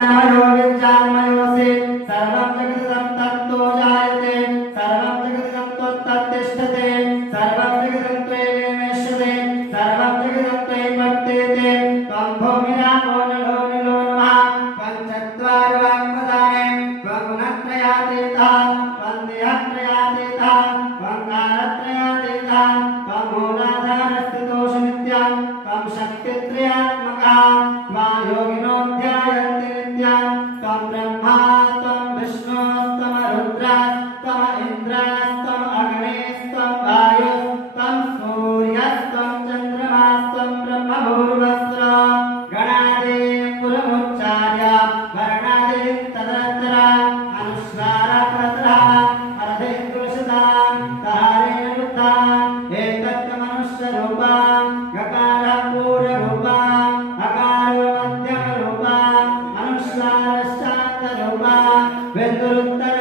योगिज्जान्मयोऽसि सर्वं जगतं तत्तो जायते सर्वं जगतं त्वत्तिष्ठते सर्वं जगतं त्वमेष्यते सर्वं जगतं त्ववर्तेते त्वं भूमिरापो नलो निलो नमः पञ्चत्वारि वाक्पदाने त्वं गुणत्रयातीतः त्वं देहत्रयातीतः त्वं कालत्रयातीतः त्वं मूलाधारस्थितोषनित्यं त्वं शक्तित्रयात्मकः त्वां योगिनोऽध्यायन्ति नित्यं त्वं ब्रह्मा त्वं विष्णुस्त्वं रुद्रस्त्वं इन्द्रस्त्वं अग्निस्त्वं वायुस्त्वं सूर्यस्त्वं चन्द्रमास्त्वं ब्रह्मभूर्भुवस्त्रं गणादिं पुरमुच्चार्य वर्णादिं तदनन्तर अनुस्वारपरतरः अर्धेन्दुषतां तारेण वृद्धां एतत्तमनुष्यरूपां गकारः पूर्वरूपां अकारो मध्यमरूपां अनुस्वारश्चान्तरूपां वेन्दुरुत्तर